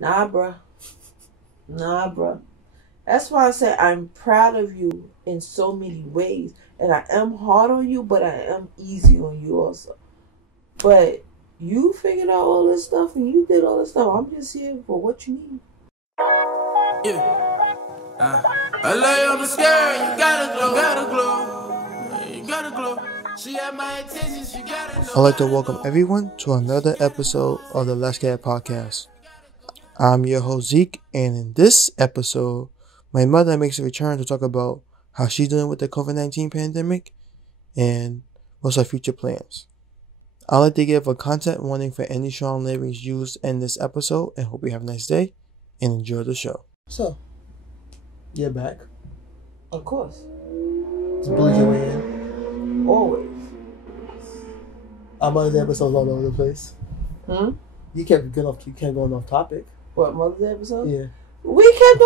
Nah, bruh. That's why I say I'm proud of you in so many ways. And I am hard on you, but I am easy on you also. But you figured out all this stuff and you did all this stuff. I'm just here for what you need. Yeah. I lay on the scare, you gotta glow. She had my attention, she gotta know. I'd like to welcome everyone to another episode of the Let's Get Podcast. I'm your host Zeke, and in this episode, my mother makes a return to talk about how she's doing with the COVID-19 pandemic and what's her future plans. I'd like to give a content warning for any strong language used in this episode, and hope you have a nice day and enjoy the show. So, you're back. Of course. Just bullied your way in. Always. Our Mother's Day episode's all over the place. You kept going off topic. What, Mother's Day episode? Yeah. You kept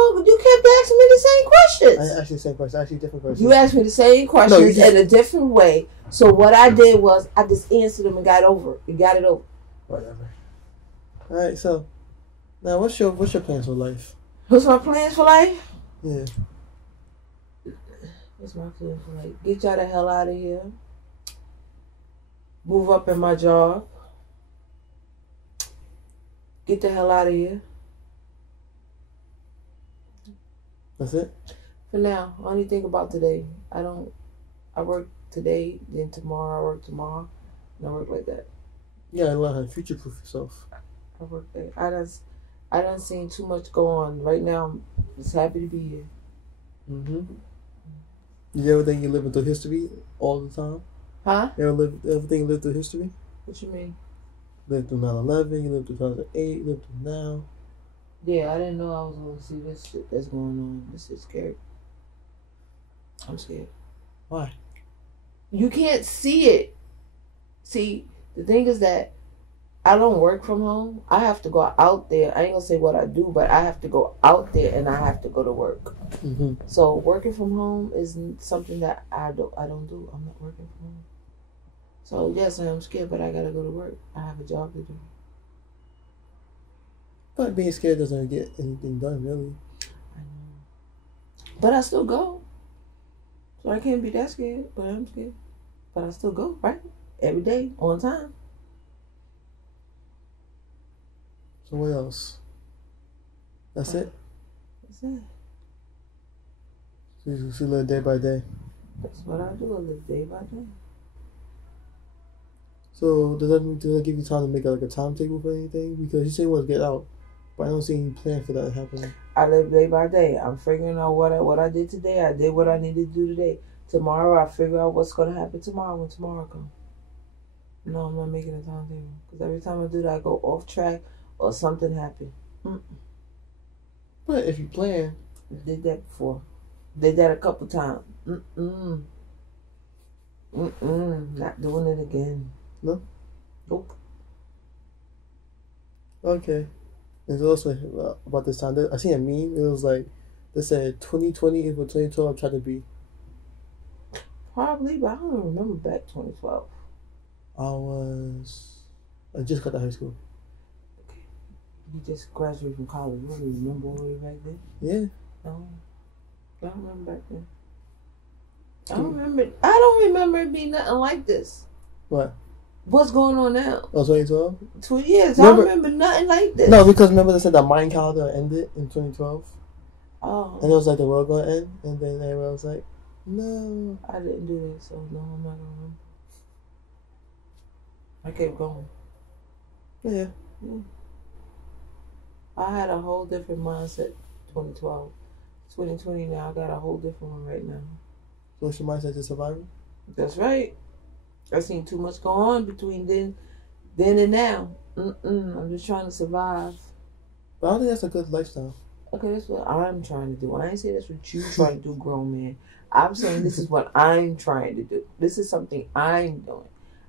asking me the same questions. I asked you the same question. I asked you different questions. You asked me the same questions in a different way. So what I did was I just answered them and got it over. Whatever. Alright, so now what's your plans for life? What's my plans for life? Yeah. What's my plans for life? Get y'all the hell out of here. Move up in my job. Get the hell out of here. That's it? For now. I only think about today. I work today, then tomorrow I work tomorrow. And I work like that. Yeah, I learn how to future-proof yourself. I work like I done seen too much go on. Right now, I'm just happy to be here. You ever think you're living through history all the time? Huh? You ever think you lived through history? What you mean? Lived through 9/11, you lived through 2008, you lived through now. Yeah, I didn't know I was going to see this shit that's going on. This is scary. I'm scared. Why? You can't see it. See, the thing is that I don't work from home. I have to go out there. I ain't going to say what I do, but I have to go out there and I have to go to work. So working from home is something that I don't do. I'm not working from home. So yes, I am scared, but I got to go to work. I have a job to do. But being scared doesn't get anything done, really. I know. But I still go. So I can't be that scared, but I'm scared. But I still go, right? Every day, on time. So what else? That's it? That's it. So you live day by day? That's what I do. I live day by day. So does that give you time to make like a timetable for anything? Because you say you want to get out, but I don't see any plan for that happening. I live day by day. I'm figuring out what I did today. I did what I needed to do today. Tomorrow, I figure out what's going to happen tomorrow when tomorrow comes. No, I'm not making a timetable. Because every time I do that, I go off track or something happen. But if you plan. I did that before. Did that a couple times. Not doing it again. No? Nope. Okay. And also about this time, I seen a meme. It was like, they said 2020 is what 2012 tried to be. Probably, but I don't remember back 2012. I just got to high school. Okay. You just graduated from college. You don't even remember all the way back then? Yeah. No. I don't remember back then. I don't remember it being nothing like this. What? What's going on now? Oh, 2012? 2 years. I don't remember nothing like this. No, because remember they said that Mind calendar ended in 2012? Oh. And it was like the world going to end, and then everyone was like, no. I didn't do that, so no, I'm not going to remember. I kept going. Yeah. I had a whole different mindset 2012. 2020 now, I got a whole different one right now. So what's your mindset to survival? That's right. I've seen too much go on between then and now. I'm just trying to survive. But I don't think that's a good lifestyle. Okay, that's what I'm trying to do. I ain't say that's what you trying to do, grown man. I'm saying this is what I'm trying to do. This is something I'm doing.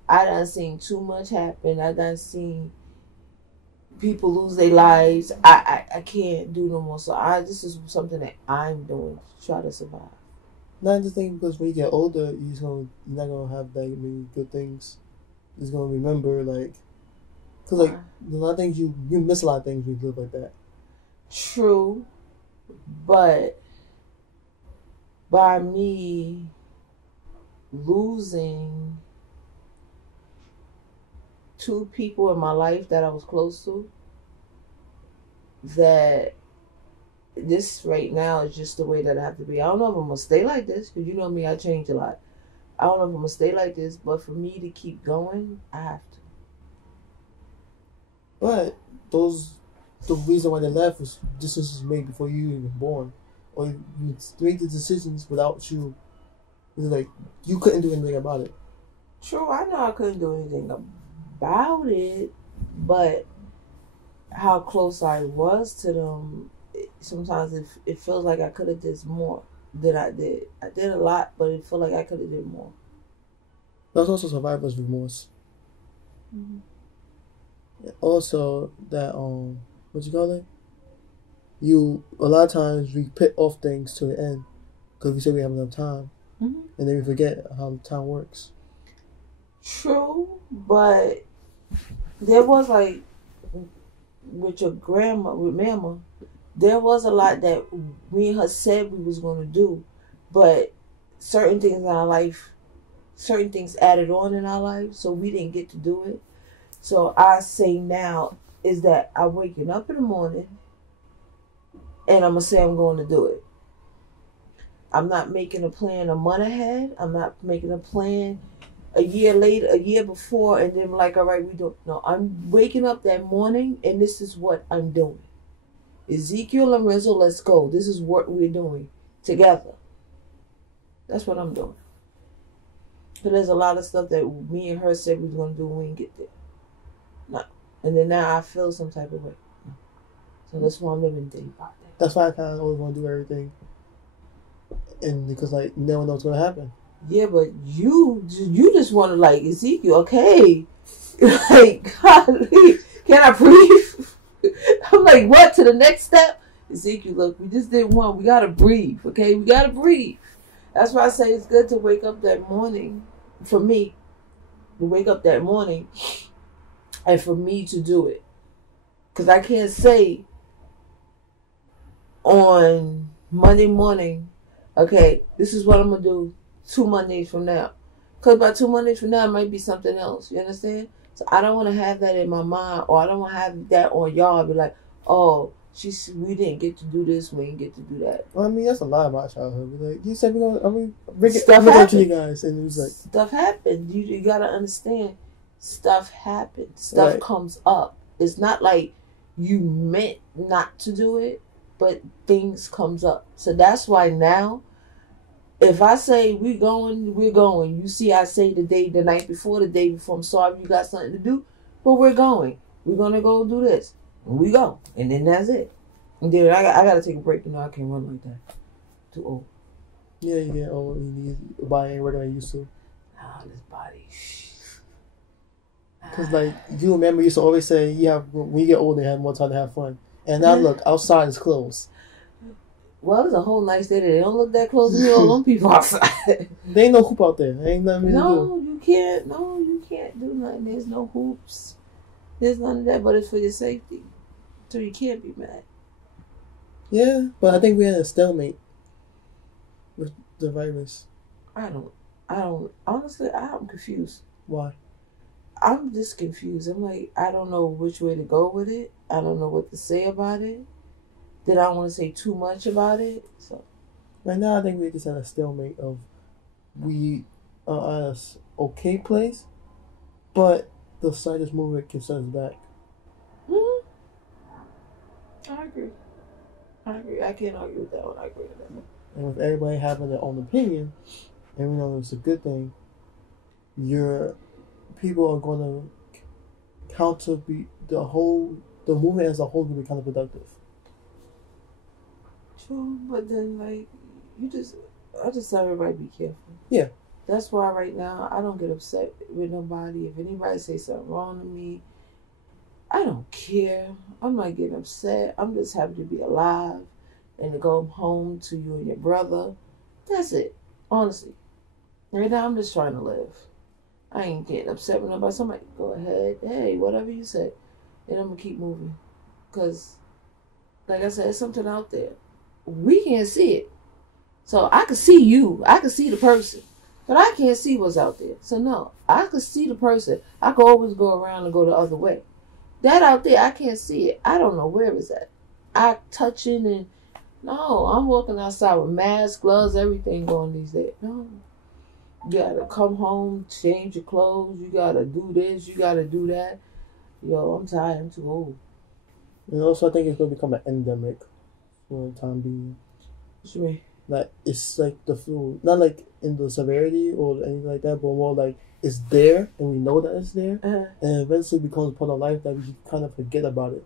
I done seen too much happen. I done seen people lose their lives. I can't do no more. So this is something that I'm doing to try to survive. Not just think because when you get older, you're not gonna have that many good things. You're just gonna remember because a lot of things you miss a lot of things when you live like that. True, but by me losing two people in my life that I was close to, that this right now is just the way that I have to be. I don't know if I'm going to stay like this, because you know me, I change a lot. I don't know if I'm going to stay like this, but for me to keep going, I have to. But the reason why they left was decisions made before you even born. Or you made the decisions without you. It's like, you couldn't do anything about it. True, I know I couldn't do anything about it, but how close I was to them, sometimes it feels like I could have did more than I did. I did a lot, but it felt like I could have did more. That's also survivor's remorse. Mm-hmm. Also, that what you call it? A lot of times we put off things to the end because we say we have enough time, mm-hmm. and then we forget how time works. True, but there was like with your grandma, with Mama, there was a lot that me and her said we was going to do, but certain things in our life, certain things added on in our life, so we didn't get to do it. So I say now is that I'm waking up in the morning and I'm going to say I'm going to do it. I'm not making a plan a month ahead. I'm not making a plan a year later, a year before, and then like, all right, we don't. No, I'm waking up that morning and this is what I'm doing. Ezekiel and Renzo, let's go. This is what we're doing together. That's what I'm doing. But there's a lot of stuff that me and her said we was going to do when we didn't get there. No. And then now I feel some type of way. No. So that's why I'm living day by day. That's why I kind of always want to do everything. And because, like, you never know what's going to happen. Yeah, but you just want to, like, Ezekiel, okay. Like, golly, can I breathe? I'm like, what? To the next step? Ezekiel, look, we just did one. We got to breathe, okay? We got to breathe. That's why I say it's good to wake up that morning, for me, to wake up that morning and for me to do it. Because I can't say on Monday morning, okay, this is what I'm going to do 2 Mondays from now. Because by 2 Mondays from now, it might be something else. You understand? So I don't want to have that in my mind, or I don't want to have that on y'all. Be like, oh, we didn't get to do this, we didn't get to do that. Well, I mean, that's a lot of my childhood. Like, you said we're going to bring it to you guys. And it was like, stuff happened. You got to understand, stuff happens. Stuff right. comes up. It's not like you meant not to do it, but things comes up. So that's why now, if I say we're going, we're going. You see, I say the night before, the day before, I'm sorry you got something to do, but we're going. We're going to go do this. And we go. And then that's it. And then I got to take a break. You know, I can't run like that. Too old. Yeah, you get old. You need your body ain't working like you used to. Nah, this body. Because, like, you remember you used to always say, when you get older, you have more time to have fun. And now, look, outside is closed. Well, it's a whole nice day. They don't look that close to me. All them people outside. There ain't no hoop out there. There ain't nothing to do. No, you can't. No, you can't do nothing. There's no hoops. There's none of that, but it's for your safety. So you can't be mad. Yeah, but I think we're in a stalemate with the virus. I don't. Honestly, I'm confused. Why? I'm just confused. I'm like, I don't know which way to go with it. I don't know what to say about it. Then I don't want to say too much about it. So right now, I think we're just at a stalemate of we are at an okay place, but the slightest movement can set us back. Mm-hmm. I agree. I can't argue with that one. I agree with that one. And with everybody having their own opinion, and we know it's a good thing, people are going to the movement as a whole will be counterproductive. True, but then I just tell everybody be careful. Yeah. That's why right now I don't get upset with nobody. If anybody say something wrong to me, I don't care. I'm not getting upset. I'm just happy to be alive and to go home to you and your brother. That's it. Honestly. Right now I'm just trying to live. I ain't getting upset with nobody. Somebody go ahead. Hey, whatever you say. And I'm going to keep moving. Because like I said, it's something out there. We can't see it. So I can see you. I can see the person. But I can't see what's out there. So no, I can see the person. I can always go around and go the other way. That out there, I can't see it. I don't know where it's at. I touching and no, I'm walking outside with masks, gloves, everything going these days. No. You gotta come home, change your clothes. You gotta do this. You gotta do that. Yo, I'm tired. I'm too old. And also, I think it's going to become an endemic for the time being. What you mean? Like, it's like the flu. Not like in the severity or anything like that, but more like it's there and we know that it's there. Uh-huh. And eventually becomes part of life that we kind of forget about it.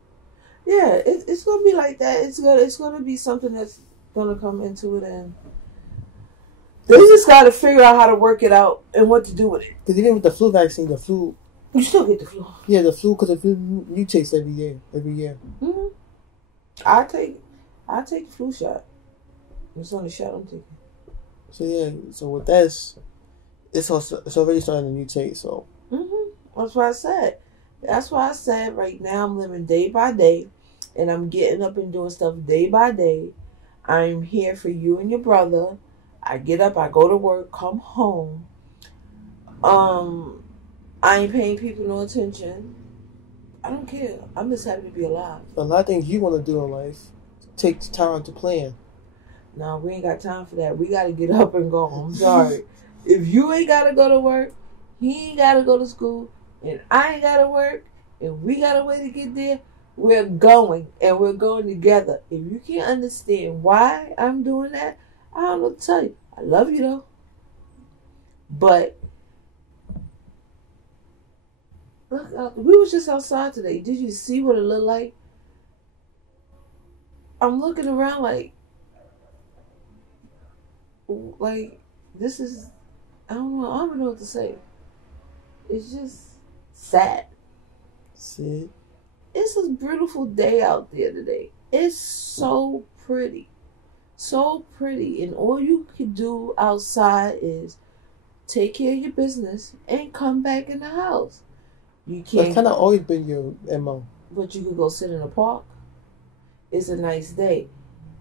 Yeah, it's going to be like that. It's going to be something that's going to come into it. And they just got to figure out how to work it out and what to do with it. Because even with the flu vaccine, the flu... You still get the flu. Yeah, the flu, because the flu mutates every year. Mm-hmm. I take the flu shot. It's the only shot I'm taking. So yeah, so with this, it's already starting to mutate. So that's what I said. That's why I said right now I'm living day by day, and I'm getting up and doing stuff day by day. I'm here for you and your brother. I get up, I go to work, come home. I ain't paying people no attention. I don't care. I'm just happy to be alive. A lot of things you want to do in life takes time to plan. No, we ain't got time for that. We got to get up and go. I'm sorry. If you ain't got to go to work, he ain't got to go to school, and I ain't got to work, and we got a way to get there, we're going, and we're going together. If you can't understand why I'm doing that, I don't know what to tell you. I love you, though. But look out. We was just outside today. Did you see what it looked like? I'm looking around like this is, I don't even know what to say. It's just sad. See? It's a beautiful day out there today. It's so pretty. So pretty. And all you can do outside is take care of your business and come back in the house. You can't. That's kind of always been your MO. But you can go sit in a park. It's a nice day.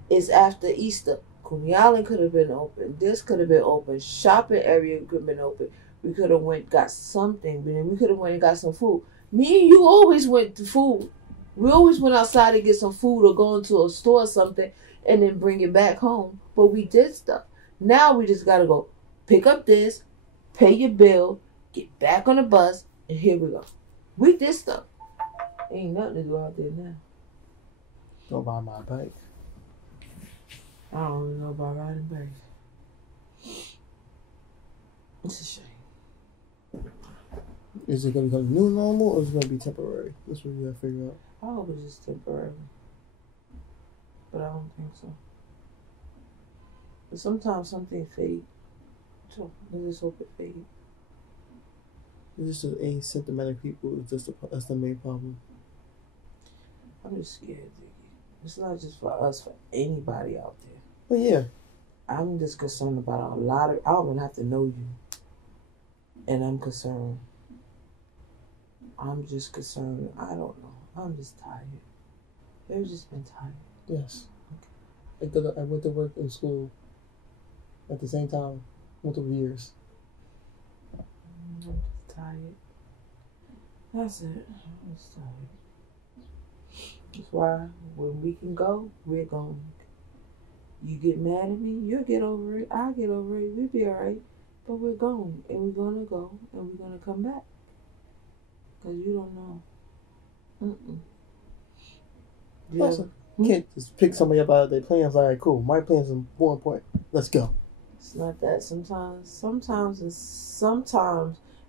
It's after Easter. Coney Island could have been open. This could have been open. Shopping area could have been open. We could have went got something. We could have went and got some food. Me and you always went to food. We always went outside to get some food or go into a store or something and then bring it back home. But we did stuff. Now we just got to go pick up this, pay your bill, get back on the bus, and here we go. We did stuff. Ain't nothing to do out there now. Go buy my bike. I don't even know about riding bikes. It's a shame. Is it going to become new normal or is it going to be temporary? That's what you got to figure out. I hope it's just temporary. But I don't think so. But sometimes something fades. So I just hope it fades. It's just asymptomatic people. That's the main problem. I'm just scared, Zeke. It's not just for us, for anybody out there. Well, yeah. I'm just concerned about a lot of... I don't even have to know you. And I'm concerned. I'm just concerned. I don't know. I'm just tired. I've just been tired. Yes. Okay. I went to work in school at the same time, multiple years. I'm just tired. That's it. I'm just tired. That's why when we can go, we're going. You get mad at me, you'll get over it. I'll get over it. We'll be all right. But we're going, and we're going to go, and we're going to come back. Because you don't know. Awesome. You can't just pick somebody up out of their plans. All right, cool. My plans are more important. Let's go. It's not that. Sometimes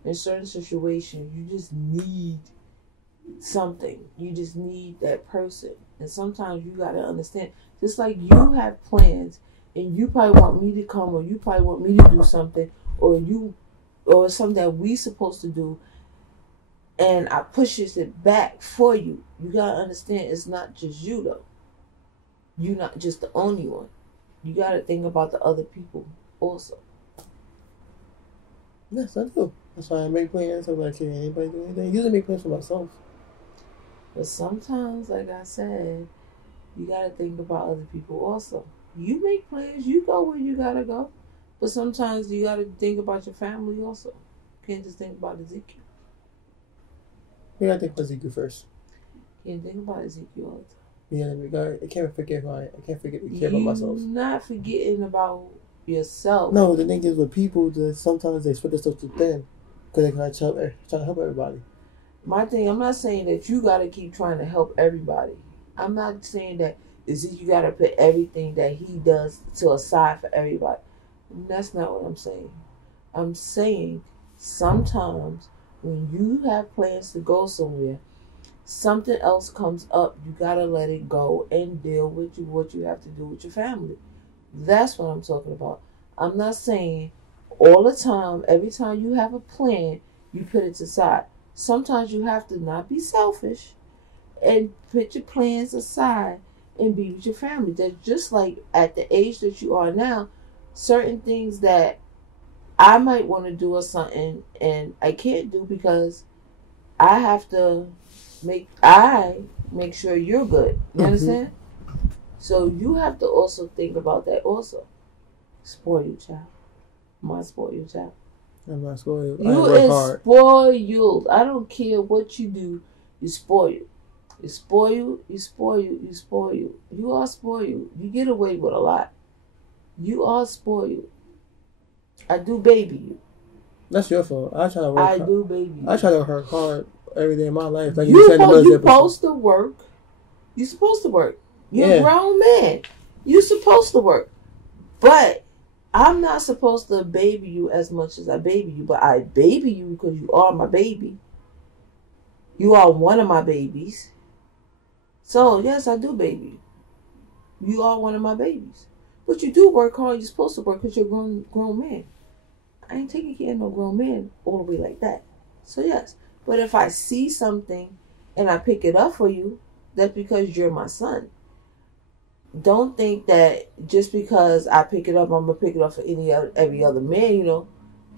in certain situations, you just need something. You just need that person. And sometimes you got to understand, just like you have plans and you probably want me to come or you probably want me to do something or something that we supposed to do and I pushes it back for you. You got to understand it's not just you though. You're not just the only one. You got to think about the other people also. Yes, I do. That's why I make plans. I'm like, can anybody do anything? I usually make plans for myself. But sometimes, like I said, you gotta think about other people also. You make plans, you go where you gotta go. But sometimes you gotta think about your family also. You can't just think about Ezekiel. We gotta think about Zeke first. You can't think about Ezekiel all the time. Yeah, I can't forget who I am. I can't forget to care about myself. You're not forgetting about yourself. No, the thing is with people that sometimes they spread themselves too thin because they try to help everybody. My thing, I'm not saying that you gotta keep trying to help everybody. I'm not saying that Ezekiel gotta put everything that he does to a side for everybody. That's not what I'm saying. I'm saying sometimes when you have plans to go somewhere, something else comes up, you gotta let it go and deal with what you have to do with your family. That's what I'm talking about. I'm not saying all the time, every time you have a plan, you put it aside. Sometimes you have to not be selfish and put your plans aside and be with your family. That's just like at the age that you are now, certain things that I might want to do or something and I can't do because I have to make sure you're good. You understand? So you have to also think about that also. Spoil your child. I'm not spoil your child. I'm not spoiled. You is spoiled. I don't care what you do. You spoiled. You spoiled. You spoiled. You spoiled. You are spoiled. You get away with a lot. You are spoiled. I do baby you. That's your fault. I try to work hard. I do baby you. I try to work hard every day of my life. Like you supposed to work. You supposed to work. You're a grown man. You supposed to work. But I'm not supposed to baby you as much as I baby you. But I baby you because you are my baby. You are one of my babies. So, yes, I do baby you. You are one of my babies. But you do work hard. You're supposed to work because you're a grown man. I ain't taking care of no grown man all the way like that. So, yes. But if I see something and I pick it up for you, that's because you're my son. Don't think that just because I pick it up, I'm going to pick it up for every other man, you know.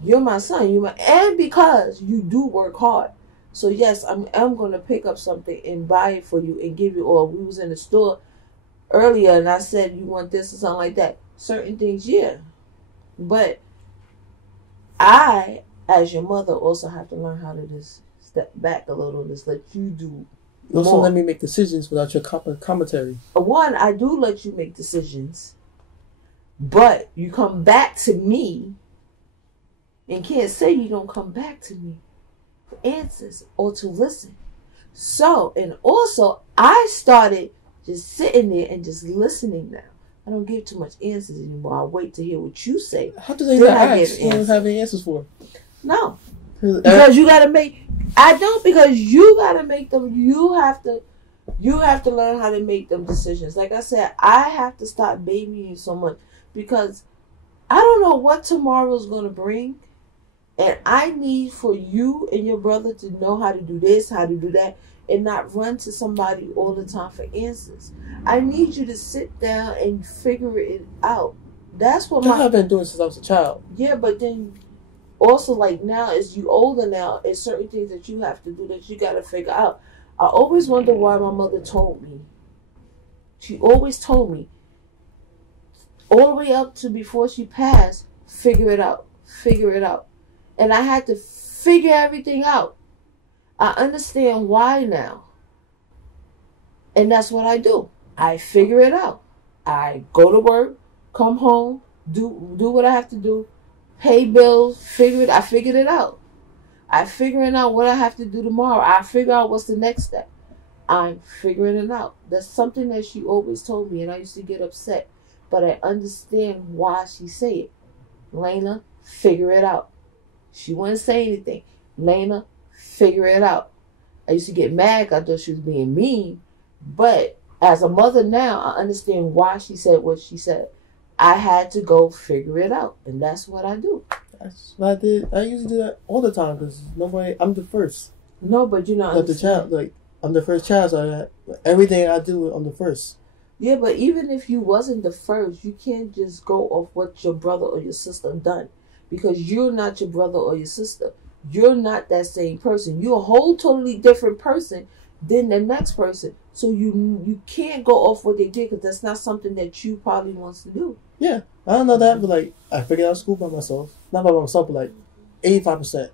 You're my son. And because you do work hard. So, yes, I'm going to pick up something and buy it for you and give you, or we was in the store earlier and I said, you want this or something like that. Certain things, yeah. But I, as your mother, also have to learn how to just step back a little and just let you do. You also let me make decisions without your commentary. One, I do let you make decisions, but you come back to me and can't say you don't come back to me for answers or to listen. So, and also, I started just sitting there and just listening now. I don't give too much answers anymore. I wait to hear what you say. How do they not ask? You don't have any answers for? No. Because you gotta make. I don't, because you gotta make them. You have to learn how to make them decisions. Like I said, I have to stop babying you so much because I don't know what tomorrow's gonna bring, and I need for you and your brother to know how to do this, how to do that, and not run to somebody all the time for answers. I need you to sit down and figure it out. That's what I've been doing since I was a child. Yeah, but then. Also, like now, as you older now, it's certain things that you have to do that you got to figure out. I always wonder why my mother told me. She always told me, all the way up to before she passed, figure it out. Figure it out. And I had to figure everything out. I understand why now. And that's what I do. I figure it out. I go to work, come home, do what I have to do. Pay bills, I figured it out. I'm figuring out what I have to do tomorrow. I figure out what's the next step. I'm figuring it out. That's something that she always told me, and I used to get upset. But I understand why she said it. Lena, figure it out. She wouldn't say anything. Lena, figure it out. I used to get mad. I thought she was being mean. But as a mother now, I understand why she said what she said. I had to go figure it out, and that's what I do. That's what I did. I usually do that all the time because I'm the first. No, but you're not. The child, I'm the first child, so everything I do, I'm the first. Yeah, but even if you wasn't the first, you can't just go off what your brother or your sister done, because you're not your brother or your sister. You're not that same person. You're a whole totally different person, than the next person. So you can't go off what they did because that's not something that you probably wants to do. Yeah, I don't know that, but like I figured out school by myself. Not by myself, but like 85%.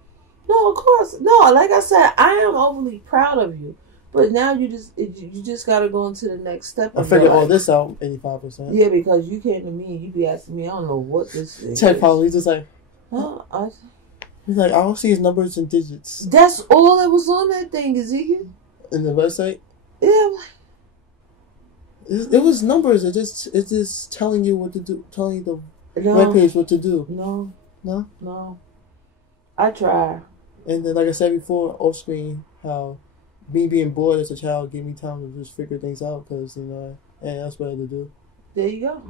No, of course. No, like I said, I am overly proud of you. But now you just gotta go into the next step. I figured all this out 85%. Yeah, because you came to me and you be asking me, I don't know what this is. Ted probably just like, huh? He's like, all I see is numbers and digits. That's all that was on that thing, Zeke. In the website? Yeah. It was numbers. It's just telling you what to do, telling you the webpage what to do. No. I try. And then, like I said before, off screen, how me being bored as a child gave me time to just figure things out because, and that's what I had to do. There you go.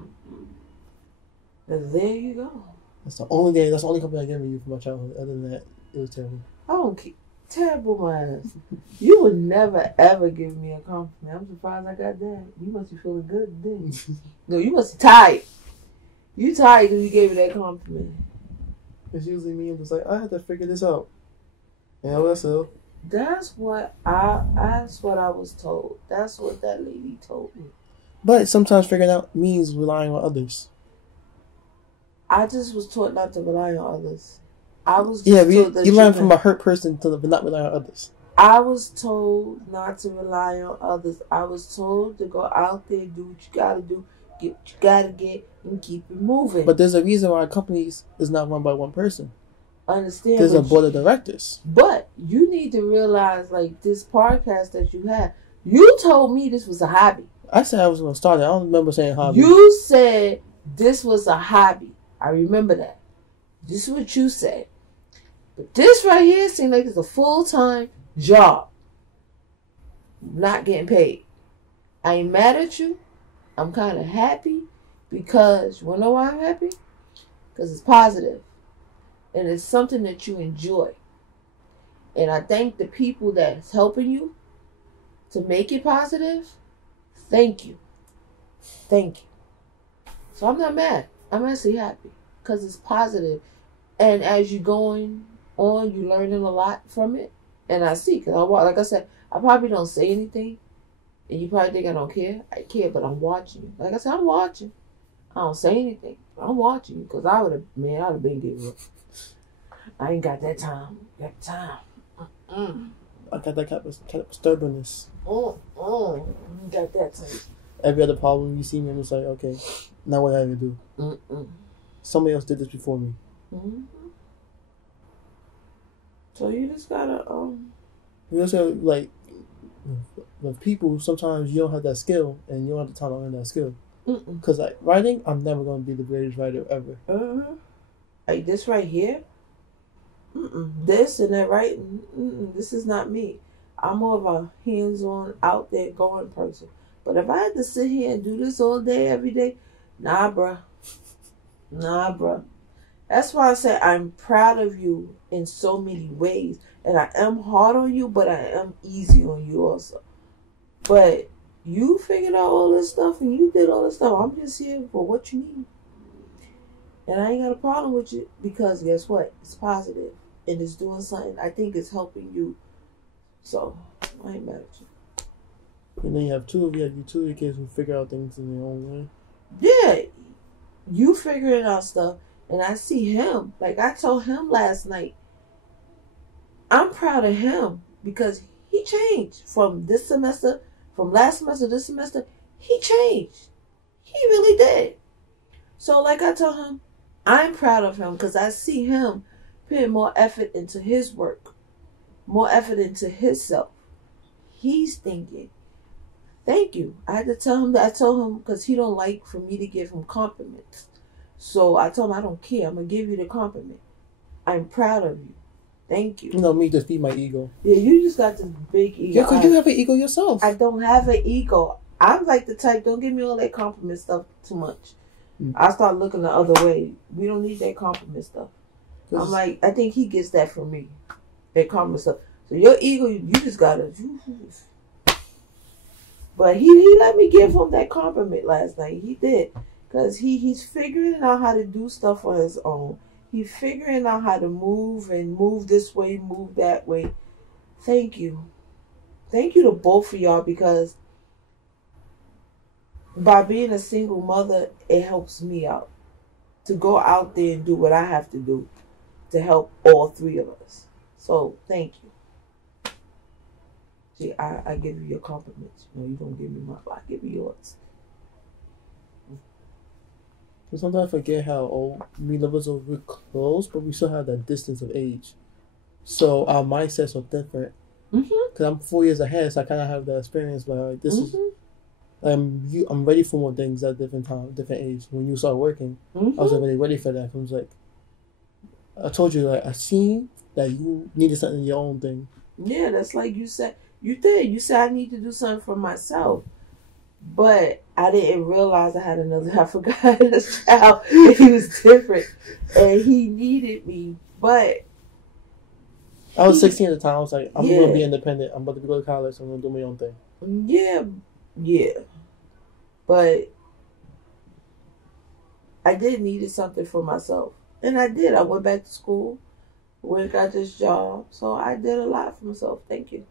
There you go. That's the only compliment I gave you for my childhood. Other than that, it was terrible. I don't care. Terrible minds. You would never ever give me a compliment. I'm surprised I got that. You must be feeling good then. No, you must be tired. You tired because you gave me that compliment. It's usually me. I'm just like, I had to figure this out. Yeah, well, so. That's what I was told. That's what that lady told me. But sometimes figuring out means relying on others. I just was taught not to rely on others. I was just told that you learn from a hurt person to not rely on others. I was told not to rely on others. I was told to go out there, do what you gotta do, get what you gotta get, and keep it moving. But there's a reason why companies is not run by one person. Understand? There's a board of directors. But you need to realize, like, this podcast that you have, you told me this was a hobby. I said I was going to start it. I don't remember saying hobby. You said this was a hobby. I remember that. This is what you said. But this right here seems like it's a full-time job. Not getting paid. I ain't mad at you. I'm kind of happy because, you want to know why I'm happy? Because it's positive. And it's something that you enjoy. And I thank the people that's helping you to make it positive. Thank you. Thank you. So I'm not mad. I'm actually happy because it's positive. And as you're going on, you're learning a lot from it. And I see, because like I said, I probably don't say anything. And you probably think I don't care. I care, but I'm watching you. Like I said, I'm watching. I don't say anything. I'm watching you because I'd have been getting up. I ain't got that time. Got time. I got that kind of stubbornness. Got that time. Every other problem you see me, I'm just like, okay, now what I have to do? Somebody else did this before me. Mm-hmm. So you just gotta You also like with people. Sometimes you don't have that skill, and you don't have the time to learn that skill. Because like writing, I'm never gonna be the greatest writer ever. Like this right here. This and that writing. This is not me. I'm more of a hands-on, out there going person. But if I had to sit here and do this all day, every day, nah, bruh. That's why I say I'm proud of you in so many ways. And I am hard on you, but I am easy on you also. But you figured out all this stuff and you did all this stuff. I'm just here for what you need. And I ain't got a problem with you because guess what? It's positive. And it's doing something. I think it's helping you. So, I ain't mad at you. And then you have two of your kids who figure out things in their own way. Yeah. You figuring out stuff. And I see him. Like I told him last night. I'm proud of him. Because he changed. From last semester, this semester. He changed. He really did. So like I told him, I'm proud of him. Because I see him putting more effort into his work. More effort into himself. He's thinking. Thank you. I had to tell him that. I told him because he don't like for me to give him compliments. So I told him I don't care. I'm going to give you the compliment. I'm proud of you. Thank you. You know me, just feed my ego. Yeah, you just got this big ego. Yeah, because you have an ego yourself. I don't have an ego. I'm like the type, don't give me all that compliment stuff too much. I start looking the other way. We don't need that compliment stuff. I'm like, I think he gets that from me. That compliment stuff. So your ego, you just got to... But he let me give him that compliment last night. He did. Because he's figuring out how to do stuff on his own. He's figuring out how to move and move this way, move that way. Thank you. thank you to both of y'all, because by being a single mother, it helps me out to go out there and do what I have to do to help all three of us. So thank you. See, I give you your compliments. You know, you don't give me mine, but I give you yours. But sometimes I forget how old me and us we're close, but we still have that distance of age. So our mindsets are different. Because I'm 4 years ahead, so I kind of have that experience where like, this is. I'm ready for more things at different time, different age. When you start working, I was already ready for that. I was like, I told you, like, I seen that you needed something your own thing. Yeah, that's like you said. You did. You said I need to do something for myself. But I didn't realize I had another. I forgot this child. He was different. And he needed me. But I was 16 at the time. I was like, I'm going to be independent. I'm about to go to college. So I'm going to do my own thing. Yeah. But I did needed something for myself. And I did. I went back to school. Went got this job. So I did a lot for myself. Thank you.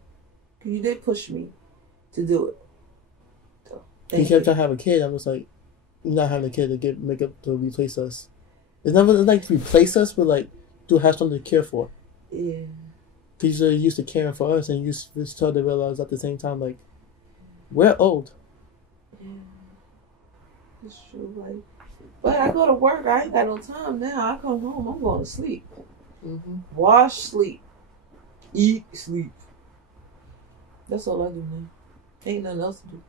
Because you did push me to do it. So, he kept trying to have a kid. I was like, you're not having a kid to make up to replace us. It's never like to replace us, but like to have something to care for. Yeah. Because you're used to caring for us, and you start to realize at the same time, like, we're old. Yeah. It's true. Like, but I go to work. I ain't got no time now. I come home. I'm going to sleep. Wash, sleep. Eat, sleep. That's all I do now. Ain't nothing else to do.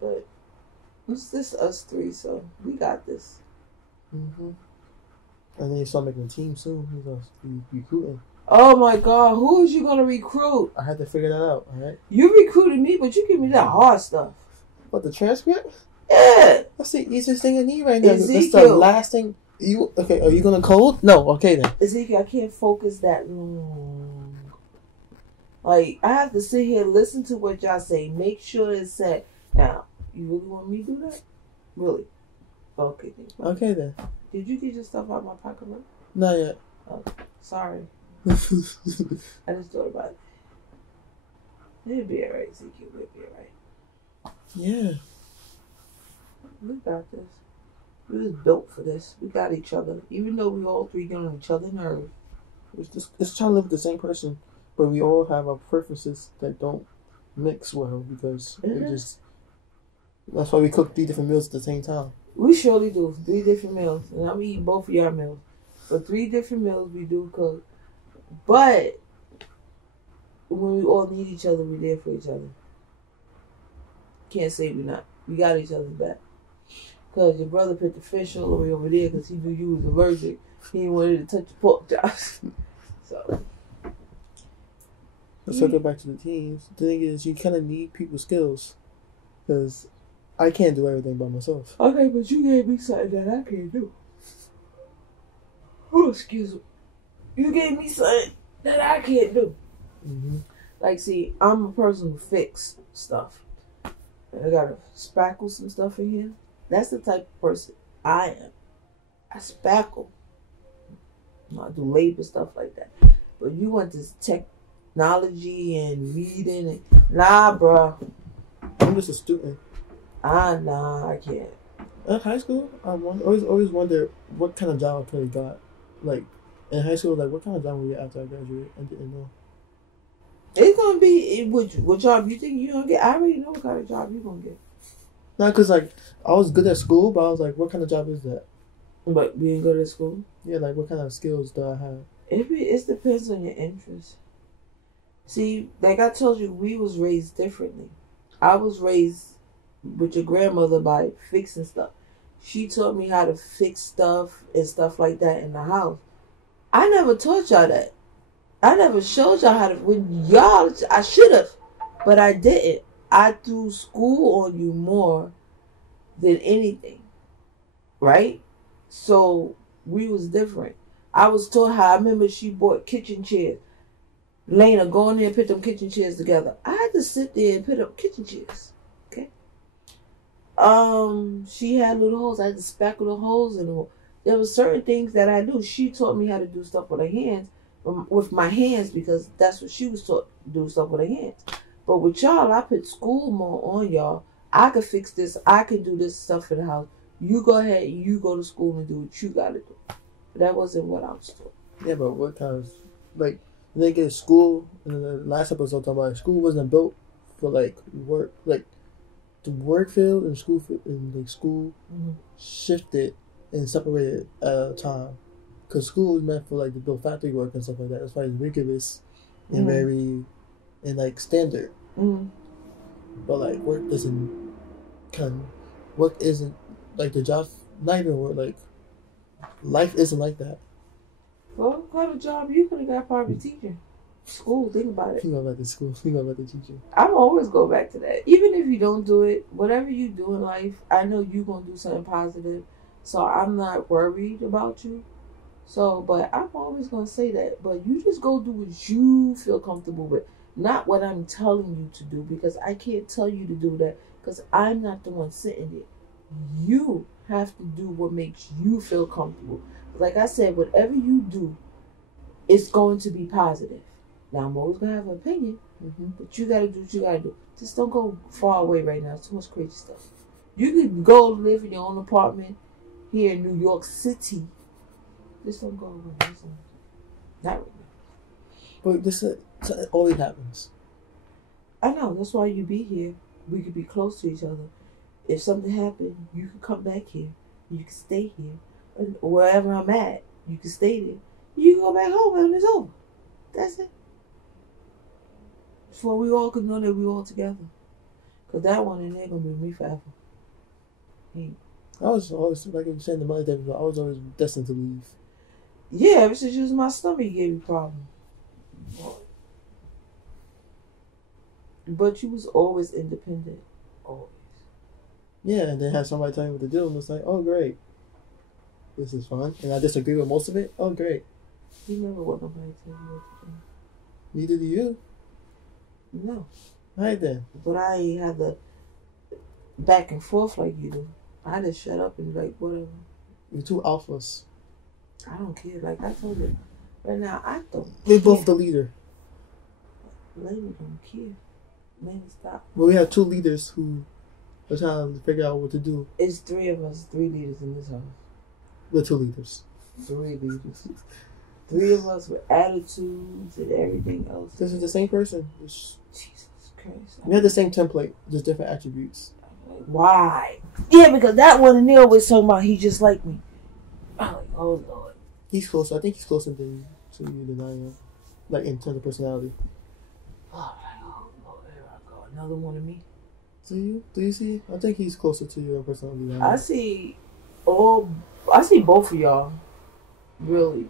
But it's just us three, so we got this. And then you start making a team soon. You're going to be recruiting. Oh my God, who is you going to recruit? I had to figure that out, alright? You recruited me, but you give me that hard stuff. What, the transcript? Yeah. That's the easiest thing I need right now. Ezekiel. That's the last thing. Okay, are you going to code? No, okay then. Ezekiel, I can't focus that long. Like, I have to sit here and listen to what y'all say. Make sure it's said. Now, you really want me to do that? Really? Okay then. Okay then. Did you get your stuff out of my pocketbook? Not yet. Oh, sorry. I just thought about it. It'll be alright, Zeke. It'll be alright. Yeah. We got this. We was built for this. We got each other. Even though we all three get on each other's nerves. It's trying to live with the same person, but we all have our preferences that don't mix well because we just. That's why we cook 3 different meals at the same time. We surely do. 3 different meals. And I'm eating both of your meals. But 3 different meals we do cook. But when we all need each other, we're there for each other. Can't say we're not. We got each other's back. Because your brother put the fish all the way over there because he knew you was allergic. He didn't want you to touch the pork chops. So. Let's go back to the teams. The thing is, you kind of need people's skills. Because I can't do everything by myself. Okay, but you gave me something that I can't do. Oh, excuse me. You gave me something that I can't do. Like, see, I'm a person who fix stuff. I gotta spackle some stuff in here. That's the type of person I am. I spackle. I do labor stuff like that. But you want this technology and reading and nah, bro. I'm just a student. Nah, I can't. In high school, I always wonder what kind of job I could have got. Like, in high school, like, what kind of job would you get after I graduated? I didn't know. It's gonna be what job you think you're gonna get. I already know what kind of job you're gonna get. Not because, like, I was good at school, but I was like, what kind of job is that? But being good at school? Yeah, like, what kind of skills do I have? It depends on your interest. See, like I told you, we was raised differently. I was raised with your grandmother by fixing stuff. She taught me how to fix stuff and stuff like that in the house. I never taught y'all that. I never showed y'all how to. When y'all, I should have, but I didn't. I threw school on you more than anything, right? So we was different. I was taught how. I remember she bought kitchen chairs. Lena, go in there and put them kitchen chairs together. I had to sit there and put up kitchen chairs. Okay. She had little holes. I had to spackle the holes in the wall. There were certain things that I knew. She taught me how to do stuff with her hands. with my hands because that's what she was taught to do, stuff with her hands. But with y'all, I put school more on y'all. I can fix this. I can do this stuff in the house. You go ahead. You go to school and do what you got to do. But that wasn't what I was taught. Yeah, but what kind of, like, they get school, in the last episode talking about school wasn't built for, like, work, like, the work field and school, shifted and separated at a time. Because school is meant for, like, to build factory work and stuff like that. That's why it's rigorous and very, and, like, standard. But, like, work isn't, like, the job, not even work, like, life isn't like that. Well, got a job. You could have got probably teaching. School, think about it. Think about the school. Think about the teaching. I'm always go back to that. Even if you don't do it, whatever you do in life, I know you're going to do something positive. So I'm not worried about you. So, but I'm always going to say that. But you just go do what you feel comfortable with. Not what I'm telling you to do. Because I can't tell you to do that. Because I'm not the one sitting there. You have to do what makes you feel comfortable. Like I said, whatever you do, it's going to be positive. Now, I'm always going to have an opinion, but you got to do what you got to do. Just don't go far away right now. It's too much crazy stuff. You could go live in your own apartment here in New York City. Just don't go away. Not right now. But this always happens. I know. That's why you be here. We could be close to each other. If something happened, you could come back here. You can stay here. And wherever I'm at, you can stay there. You can go back home when it's over. That's it. So we all could know that we all together. Because that one in there going to be me forever. Hey. I was always, like you said in the money episode, I was always destined to leave. Yeah, ever since you was in my stomach, you gave me problems. But you was always independent. Always. Yeah, and then have somebody tell me what to do, and it's like, oh, great. This is fun. And I disagree with most of it. Oh, great. You never want nobody to tell you what to do. Neither do you. No. Right then. But I ain't have the back and forth like you do. I just shut up and be like, whatever. You're two alphas. I don't care. Like I told you. Right now, I don't We're care. both the leader. Lady don't care. Man, stop. But we have two leaders who are trying to figure out what to do. It's three of us, 3 leaders in this house. We're two leaders. 3 leaders. 3 of us with attitudes and everything else. This is the same person. Jesus Christ. We have the same template, just different attributes. Like, why? Yeah, because that one and they always talking about he just like me. I'm like, oh Lord. He's closer. I think he's closer to you than I am. Like in terms of personality. Oh, Lord, here I go. Another one of me. Do you see? I think he's closer to you in personality than I am. I see both of y'all. Really.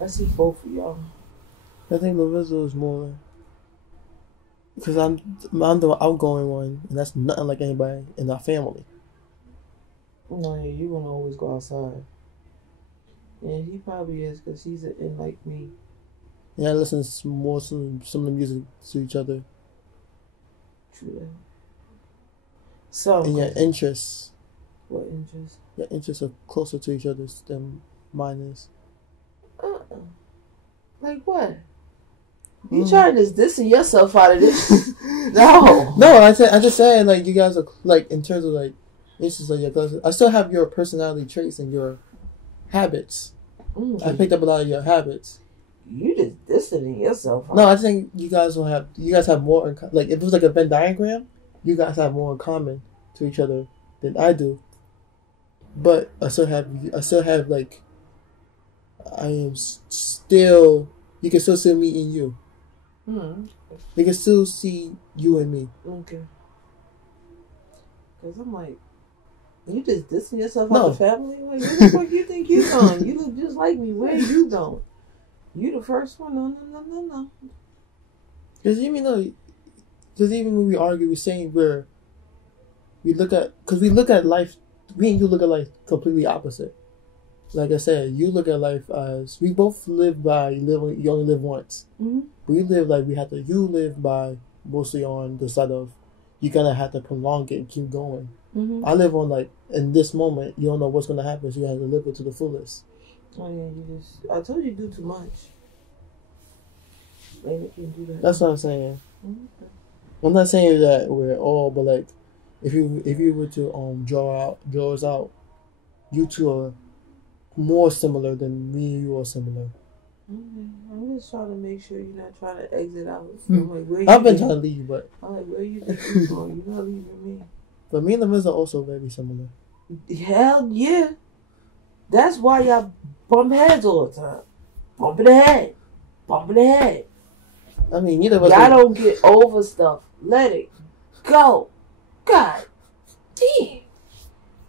I see both of y'all. I think Lorenzo is more, because I'm the outgoing one, and that's nothing like anybody in our family. No, yeah, you wanna always go outside. And he probably is, because he's in like me. Yeah, I listen more to some of the music to each other. True that. So. And your interests. What interests? Your interests are closer to each other than mine is. Like what? You trying to distance yourself out of this? No. No, I just saying, like, you guys are, like, in terms of, like, it's just like your closer. I still have your personality traits and your habits. I picked up a lot of your habits. You just distancing yourself. No, I think you guys have more in like, if it was like a Venn diagram, you guys have more in common to each other than I do. But I still have like, I am still, you can still see me in you. They can still see you and me. Okay. Because I'm like, you just dissing yourself out of the family? Like, where the fuck you think you going? You look just like me. Where you going? You the first one? No. Because even when we argue, we're saying we look at life, me and you look at life completely opposite. Like I said, you look at life as, we both live by, you only live once. We live like you live by mostly on the side of, you're going to have to prolong it and keep going. I live on like, in this moment, you don't know what's going to happen, so you have to live it to the fullest. Oh yeah, I told you do too much. Maybe you can do that. That's what I'm saying. Okay. I'm not saying that we're all, but like, if you were to draw us out, you two are more similar than me and you are similar. Okay. I'm just trying to make sure you're not trying to exit out. I'm like, where I've been you trying to leave, but I'm like, where you think you're going? You're not leaving me. but me and the Miz are also very similar. Hell yeah. That's why y'all bump heads all the time. Bumping the head. Bumping the head. I mean, neither of us. Y'all don't get over stuff. Let it go. God damn.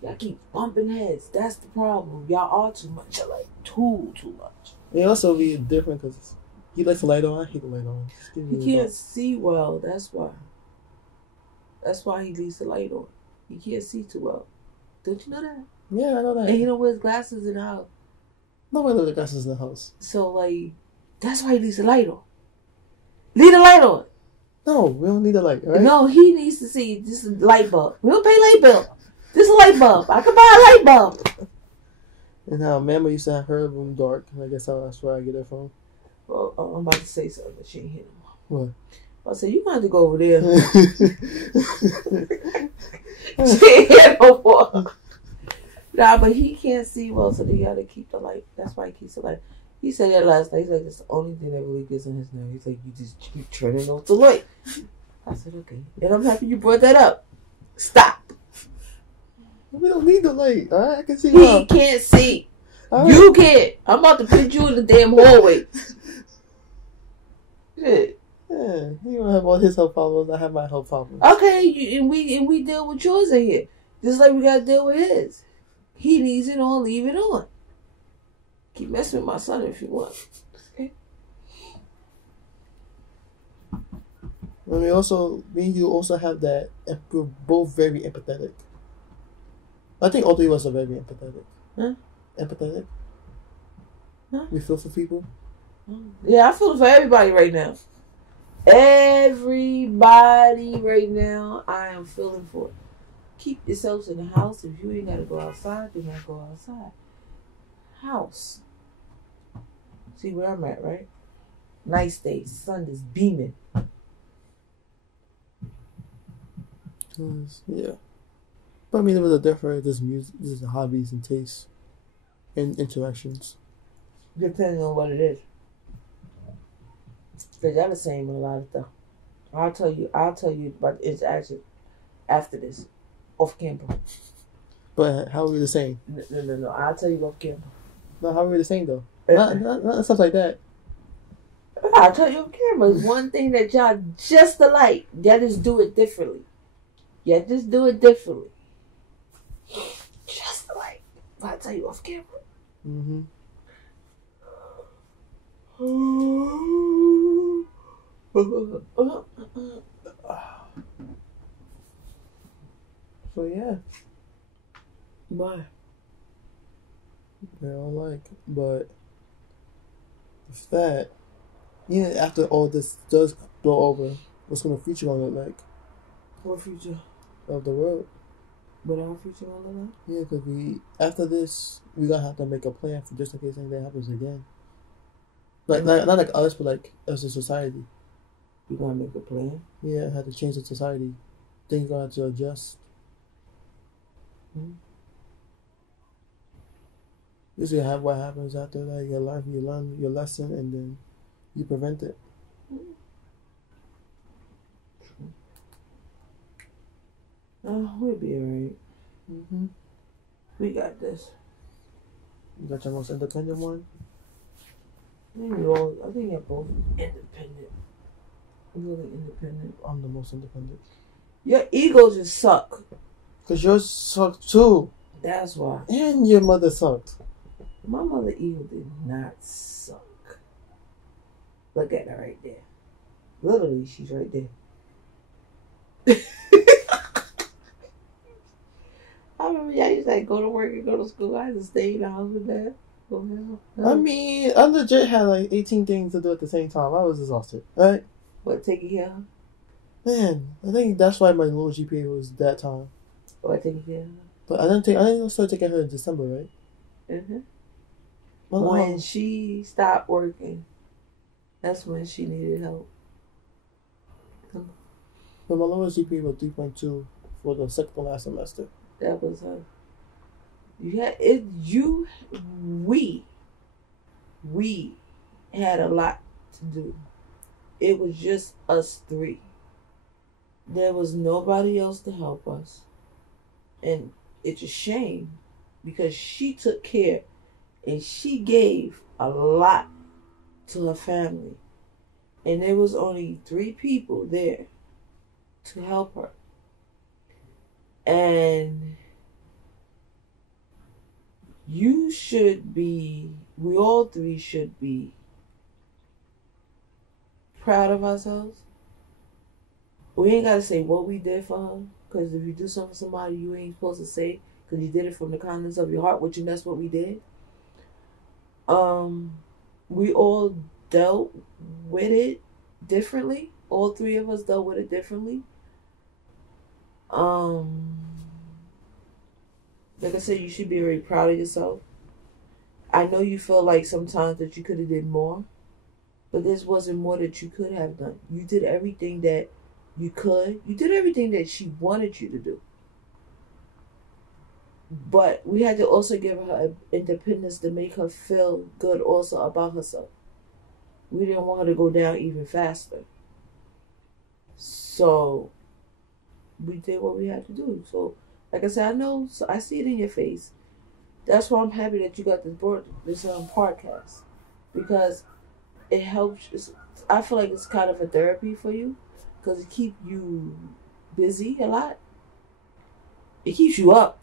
Y'all keep bumping heads. That's the problem. Y'all are too much. You're like too much. It also be different because he likes the light on. I hate the light on. He can't see well. That's why. That's why he leaves the light on. He can't see too well. Don't you know that? Yeah, I know that. And he don't wear his glasses in the house. Nobody wears glasses in the house. So like, that's why he leaves the light on. Leave the light on. No, we don't need a light, right? No, he needs to see this is light bulb. We don't pay light bill. This is a light bulb. I can buy a light bulb. And how Mama used to have her room dark. And I guess that's where I get it from. Well, I'm about to say something, but she ain't here no more. What? I said, you gonna have to go over there. She ain't here no more. Nah, but he can't see well, so they gotta keep the light. That's why he keeps the light. He said that last night. He's like, it's the only thing that really gets on his nerve. He's like, you just keep turning off the light. I said, okay. And I'm happy you brought that up. Stop. We don't need the light. All right, I can see. He can't see. Right. You can't. I'm about to put you in the damn hallway. Shit. Yeah, he don't have all his health problems. I have my health problems. Okay, and we deal with yours in here, just like we gotta deal with his. He needs it on, leave it on. Keep messing with my son if you want. Okay. And me and you also have that. We're both very empathetic. I think all three of us are very empathetic. Huh? Empathetic. Huh? We feel for people. Yeah, I feel for everybody right now. Everybody right now, I am feeling for. Keep yourselves in the house. If you ain't gotta go outside, do not go outside. House. See where I'm at, right? Nice day, sun is beaming. Yeah. But I mean, there was a difference. There's music, there's hobbies and tastes and interactions. Depending on what it is. Because y'all the same with a lot of stuff. I'll tell you about the interaction after this. Off camera. But how are we the same? No. I'll tell you off camera. No, how are we the same though? Not stuff like that. I'll tell you off camera. It's one thing that y'all just alike. Y'all just do it differently. Just alike. But I'll tell you off camera. Mm-hmm. So yeah. Why? They're all like, but with that, after all this does blow over, what's gonna future gonna look like? What future? Of the world. What our future gonna look like? Yeah, because after this, we gonna have to make a plan for just in case anything happens again. Like not like us, but like as a society. We gonna make a plan? Yeah, have to change the society. Things gonna have to adjust. Mm-hmm. This is what happens after like your life. You learn your lesson and then you prevent it. Oh, we'll be alright. Mm-hmm. We got this. You got your most independent one? I think you're both independent. Really independent. I'm the most independent. Your egos just suck. Because yours sucked too. That's why. And your mother sucked. My mother ego did not suck. Look at her right there. Literally, she's right there. I remember y'all used to go to work and go to school. I had to stay in the house with that. I mean, I legit had like 18 things to do at the same time. I was exhausted. Right? What, taking care of her? Man, I think that's why my low GPA was that time. What, taking care of her? But I didn't start taking her in December, right? Mm-hmm. When she stopped working, that's when she needed help. But my lowest GPA was 3.2 for the second to last semester. That was her. We had a lot to do. It was just us three. There was nobody else to help us. And it's a shame because she took care and she gave a lot to her family. And there was only 3 people there to help her. And we all 3 should be proud of ourselves. We ain't got to say what we did for her, because if you do something for somebody, you ain't supposed to say, because you did it from the kindness of your heart, which and that's what we did. We all dealt with it differently. All 3 of us dealt with it differently. Like I said, you should be very proud of yourself. I know you feel like sometimes that you could have did more, but this wasn't more that you could have done. You did everything that you could. You did everything that she wanted you to do. But we had to also give her independence to make her feel good also about herself. We didn't want her to go down even faster. So we did what we had to do. So like I said, I know, so I see it in your face. That's why I'm happy that you got this podcast, because it helps. I feel like it's kind of a therapy for you, because it keeps you busy a lot. It keeps you up,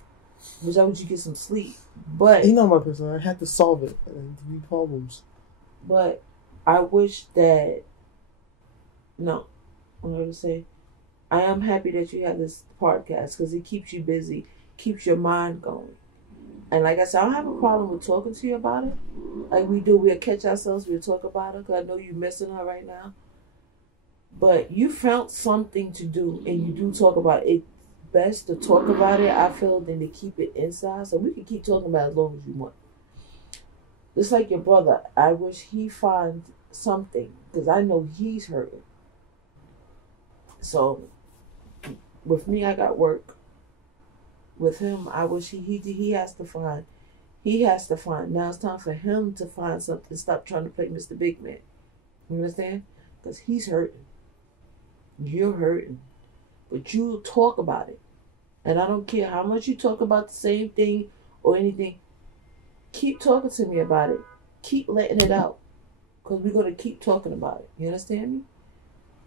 which I want you get some sleep. But you know my person, I had to solve it and 3 problems. But I wish that I'm going to say, I am happy that you have this podcast, because it keeps you busy, keeps your mind going. And like I said, I don't have a problem with talking to you about it. Like we do, we'll catch ourselves, we'll talk about it, because I know you're missing her right now. But you found something to do, and you do talk about it. It's best to talk about it, I feel, than to keep it inside. So we can keep talking about it as long as you want. Just like your brother, I wish he finds something, because I know he's hurting. So with me, I got work. With him, I wish he has to find. Now it's time for him to find something. Stop trying to play Mr. Big Man. You understand? Because he's hurting. You're hurting. But you talk about it. And I don't care how much you talk about the same thing or anything. Keep talking to me about it. Keep letting it out. Because we're going to keep talking about it. You understand me?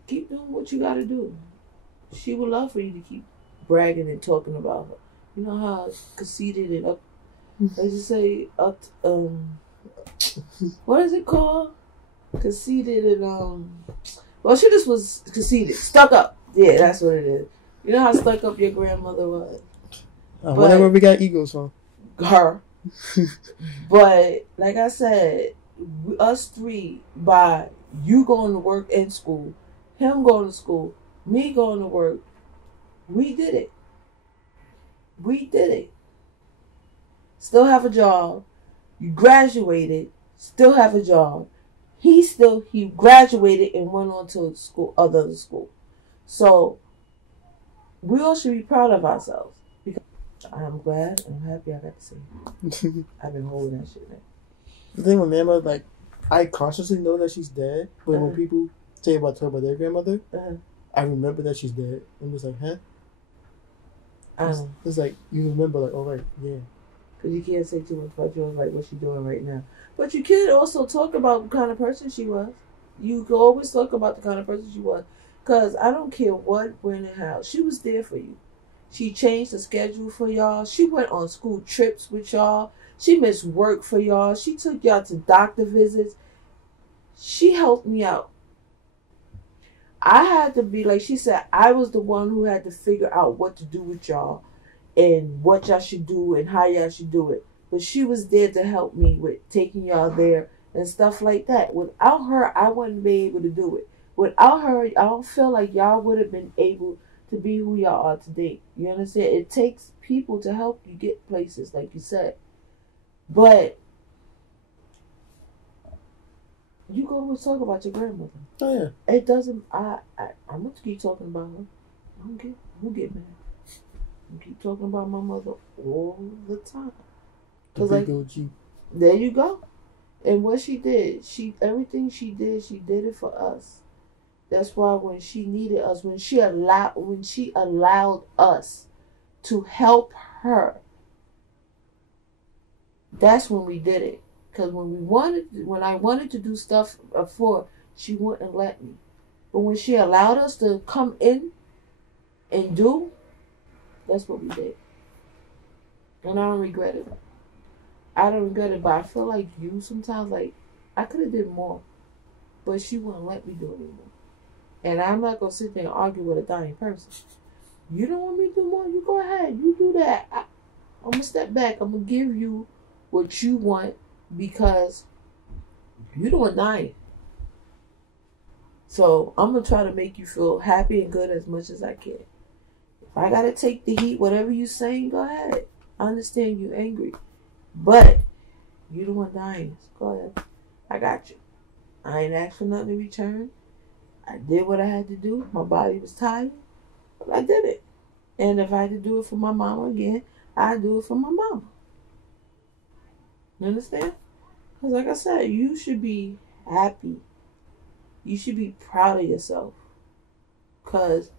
Keep doing what you got to do. She would love for you to keep bragging and talking about her. You know how conceited and up, as you say, what is it called? Conceited and, well, she just was conceited. Stuck up. Yeah, that's what it is. You know how stuck up your grandmother was? Whatever we got egos from. Her. But, like I said, us 3, by you going to work and school, him going to school, me going to work, we did it. We did it. Still have a job. You graduated. Still have a job. He graduated and went on to other school. So we all should be proud of ourselves. Because I'm glad. I'm happy I got to see it. I've been holding that shit in. The thing with Mama, like, I consciously know that she's dead, but when people say about their grandmother, I remember that she's dead. I'm just like, huh? It's like, you remember, like, oh, right, yeah. Because you can't say too much about yours, like what she's doing right now. But you can also talk about the kind of person she was. You can always talk about the kind of person she was. Because I don't care what, when, and how. She was there for you. She changed the schedule for y'all. She went on school trips with y'all. She missed work for y'all. She took y'all to doctor visits. She helped me out. I had to be, like she said, I was the one who had to figure out what to do with y'all and what y'all should do and how y'all should do it. But she was there to help me with taking y'all there and stuff like that. Without her, I wouldn't be able to do it. Without her, I don't feel like y'all would have been able to be who y'all are today. You understand? It takes people to help you get places, like you said. But You go always talk about your grandmother. Oh yeah. It doesn't. I'm gonna keep talking about her. I don't get mad. I keep talking about my mother all the time. The big OG. There you go. And what she did, everything she did it for us. That's why when she needed us, when she allowed us to help her, that's when we did it. Because when I wanted to do stuff before, she wouldn't let me. But when she allowed us to come in and do, that's what we did. And I don't regret it. I don't regret it, but I feel like you sometimes, like, I could have did more. But she wouldn't let me do it anymore. And I'm not going to sit there and argue with a dying person. You don't want me to do more? You go ahead. You do that. I'm going to step back. I'm going to give you what you want because you're the one dying. So I'm going to try to make you feel happy and good as much as I can. If I got to take the heat, whatever you're saying, go ahead. I understand you're angry. But you the one dying. So go ahead. I got you. I ain't asked for nothing in return. I did what I had to do. My body was tired. But I did it. And if I had to do it for my mama again, I'd do it for my mama. You understand? Because like I said, you should be happy. You should be proud of yourself. Because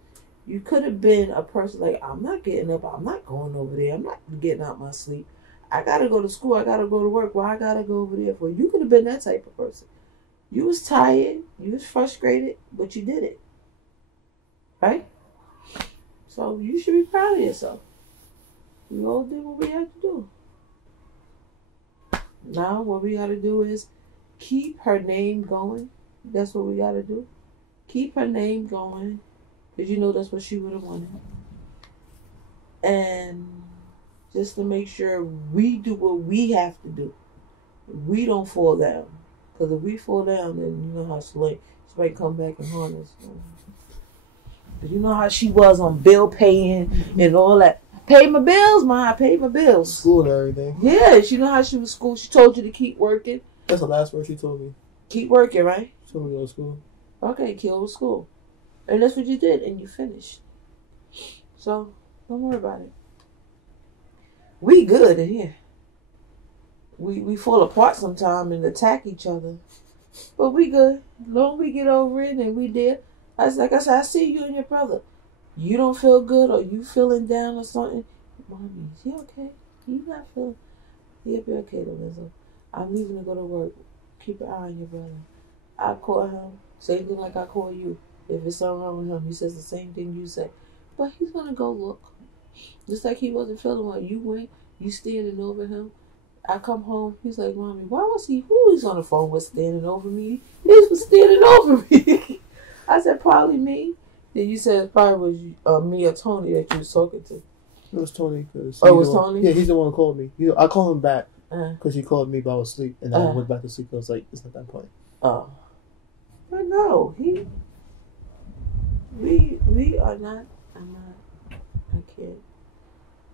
you could have been a person like, I'm not getting up. I'm not going over there. I'm not getting out my sleep. I got to go to school. I got to go to work. Well, I got to go over there for. You could have been that type of person. You was tired. You was frustrated. But you did it. Right? So you should be proud of yourself. We all did what we had to do. Now what we got to do is keep her name going. That's what we got to do. Keep her name going. Because you know that's what she would have wanted. And just to make sure we do what we have to do. We don't fall down. Because if we fall down, then you know how she might come back and haunt us. But you know how she was on bill paying and all that. Pay my bills, Ma. I paid my bills. School and everything. Yeah, you know how she was school. She told you to keep working. That's the last word she told me. Keep working, right? She told me to go to school. Okay, kill with school. And that's what you did, and you finished. So, don't worry about it. We good in here. We fall apart sometime and attack each other. But we good. Long we get over it and we did. Like I said, I see you and your brother. You don't feel good or you feeling down or something. Mommy, is he okay? He not feeling. He'll be okay, Lorenzo. I'm leaving to go to work. Keep an eye on your brother. I call him. Same thing like I call you. If it's something wrong with him, he says the same thing you say. But he's going to go look. Just like he wasn't feeling well. You went, you standing over him. I come home, he's like, Mommy, why was he, who was on the phone was standing over me? He was standing over me. I said, probably me. Then you said it probably was me or Tony that you was talking to. It was Tony. It was Tony? Yeah, he's the one who called me. I called him back because he called me, but I was asleep. And then I went back to sleep. I was like, it's not that point. Oh. But no, we are not, I can't.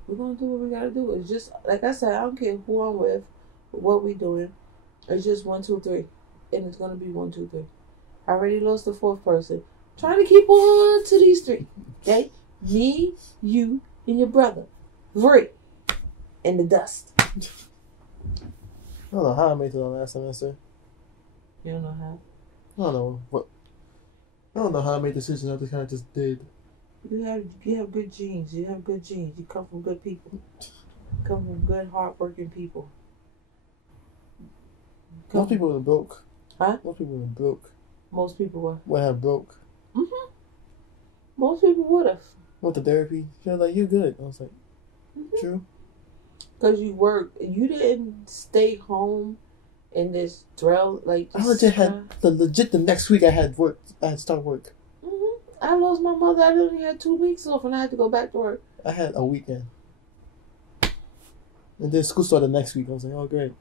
We're going to do what we got to do. It's just, like I said, I don't care who I'm with, what we doing. It's just 1, 2, 3. And it's going to be 1, 2, 3. I already lost the 4th person. Trying to keep on to these 3. Okay? Me, you, and your brother. 3. In the dust. I don't know how I made it to the last semester. You don't know how? I don't know what. I don't know how I made decisions. I just kind of just did. You have good genes. You have good genes. You come from good people. You come from good, hardworking people. Most people are broke. Huh? Most people are broke. Most people were. Would have broke. Mm-hmm. Most people would have. Went to therapy. She was like, "You're good." I was like, "True." Because you worked. You didn't stay home in this drill. Like I legit had the next week. I had work. I had to start work. I lost my mother. I only had 2 weeks off, and I had to go back to work. I had a weekend, and then school started next week. I was like, "Oh, great."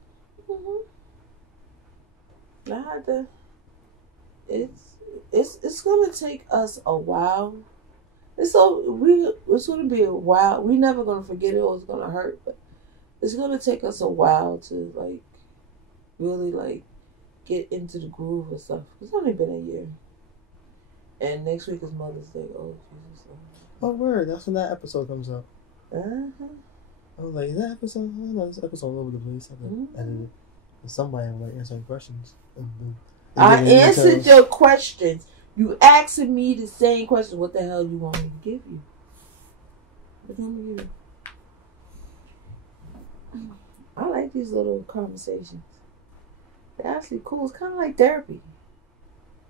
I had to. It's gonna take us a while. It's gonna be a while. We're never gonna forget it, or it's gonna hurt. But it's gonna take us a while to really get into the groove of stuff. It's only been a year. And next week is Mother's Day. Oh, Jesus. Oh, word. That's when that episode comes out. Uh-huh. I was like, is that episode? I don't know, this episode all over the place. I could edit it. And somebody was like answering questions. I answered your questions. You asking me the same question. What the hell you want me to give you? What do you want me to give you? I like these little conversations. They're actually cool. It's kind of like therapy.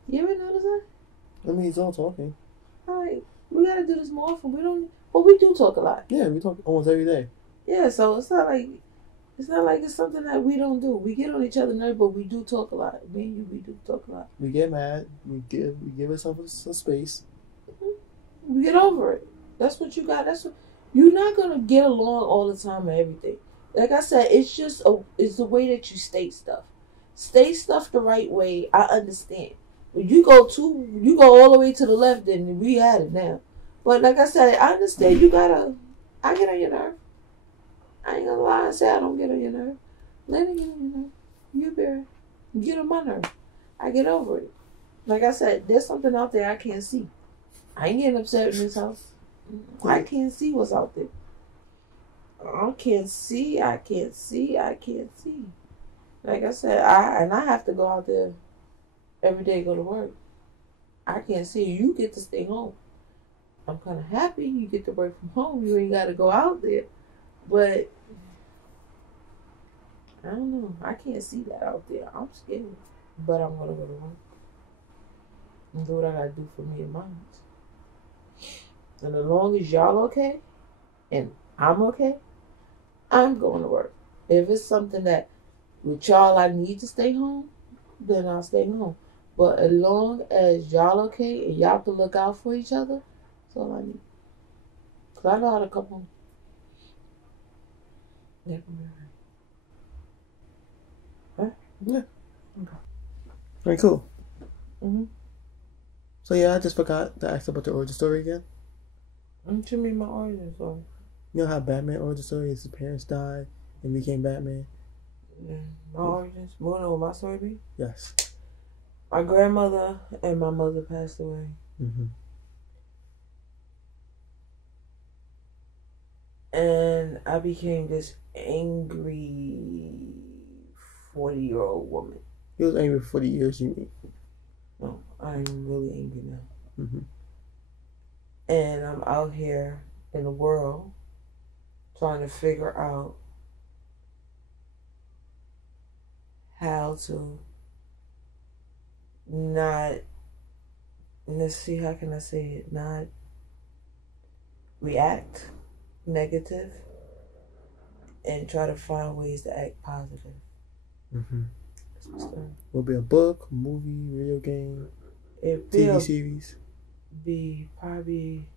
You ever notice that? I mean, he's all talking. Like, we gotta do this more often. We do talk a lot. Yeah, we talk almost every day. Yeah, so it's not like it's something that we don't do. We get on each other's nerves, but we do talk a lot. Me and you, we do talk a lot. We get mad. We give ourselves some space. Mm-hmm. We get over it. That's what you got. You're not gonna get along all the time and everything. Like I said, it's the way that you state stuff. State stuff the right way. I understand. When you go all the way to the left, then we had it now. But like I said, I understand. I get on your nerve. I ain't gonna lie and say I don't get on your nerve. Let me get on your nerve. You better get on my nerve. I get over it. Like I said, there's something out there I can't see. I ain't getting upset in this house. I can't see what's out there. I can't see. Like I said, I have to go out there every day, go to work. I can't see. You get to stay home. I'm kind of happy you get to work from home. You ain't got to go out there. But I don't know. I can't see that out there. I'm scared. But I'm going to go to work and do what I got to do for me and mine. And as long as y'all okay and I'm okay, I'm going to work. If it's something that with y'all I need to stay home, then I'll stay home. But as long as y'all okay and y'all can look out for each other, that's all I need. Because I know how to couple. Yeah. Huh? Yeah. Okay. Very cool. Mm-hmm. So yeah, I just forgot to ask about the origin story again. What you mean my origin story? You know how Batman origin story is his parents died and became Batman? Yeah. My origins? You want to know what my story be? Yes. My grandmother and my mother passed away. Mm-hmm. And I became this angry 40-year-old woman. He was angry for 40 years, you mean? No, I'm really angry now. Mm-hmm. And I'm out here in the world trying to figure out how to not, let's see, how can I say it? Not react negative and try to find ways to act positive. Mm-hmm. That's what's done. Will it be a book, movie, video game, TV series? Be probably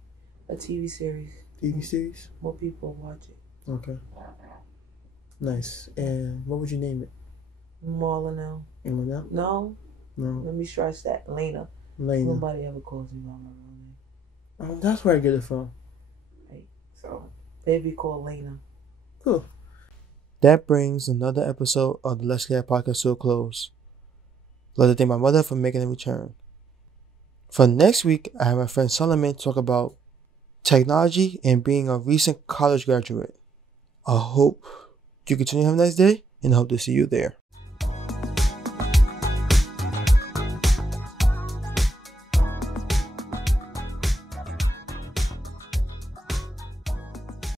a TV series. TV series? More people watch it. Okay. Nice. And what would you name it? Marlinell. Marlinell? No. No. Let me stretch that. Lena. Lena. Nobody ever calls me by my real name. That's where I get it from. Right. So they'd be called Lena. Cool. That brings another episode of the Let's Get That podcast to a close. I'd like to thank my mother for making a return. For next week, I have my friend Solomon talk about technology and being a recent college graduate. I hope you continue to have a nice day and I hope to see you there.